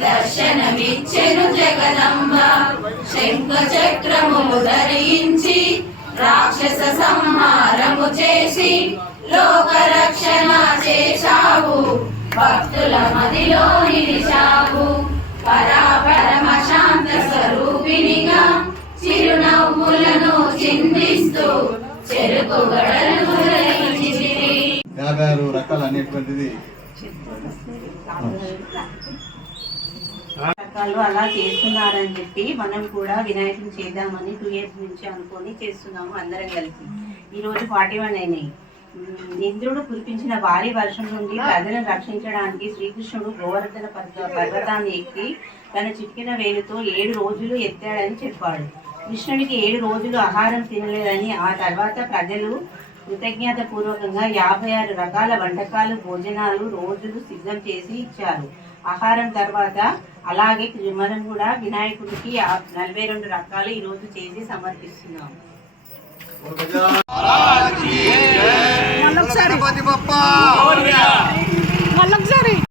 దర్శనమిచ్చెను జగదంబ శంఖ చక్రములు ధరించి రాక్షస సంహారము చేసి లోక రక్షణ చేశావు భక్తుల మదిలో నిలిచావు పరమ శాంత స్వరూపినిగా చిరునవ్వులను చిందిస్తూ చెరుకు గడలు గ్రహించితివి. 56 రకాలు అనేటువంటిది రకాలు అలా చేస్తున్నారని చెప్పి మనం కూడా వినాయకుని చేద్దామని 2 years నుంచి అనుకొని చేస్తున్నాము అందరం కలిసి. ఈరోజు 41 అయినాయి. ఇంద్రుడు కురిపించిన భారీ వర్షం నుండి ప్రజలను రక్షించడానికి శ్రీకృష్ణుడు గోవర్ధన పర్వతాన్ని ఎక్కి తన చిటికిన వేలుతో 7 రోజులు ఎత్తాడని చెప్పాడు. కృష్ణుడికి 7 రోజులు ఆహారం తినలేదని ఆ తర్వాత ప్రజలు కృతజ్ఞత పూర్వకంగా 56 రకాల వంటకాలు భోజనాలు రోజులు సిద్ధం చేసి ఇచ్చారు. ఆహారం తర్వాత అలాగే మనం కూడా వినాయకుడికి 42 రకాలు ఈరోజు చేసి సమర్పిస్తున్నాము. గణపతి బప్పా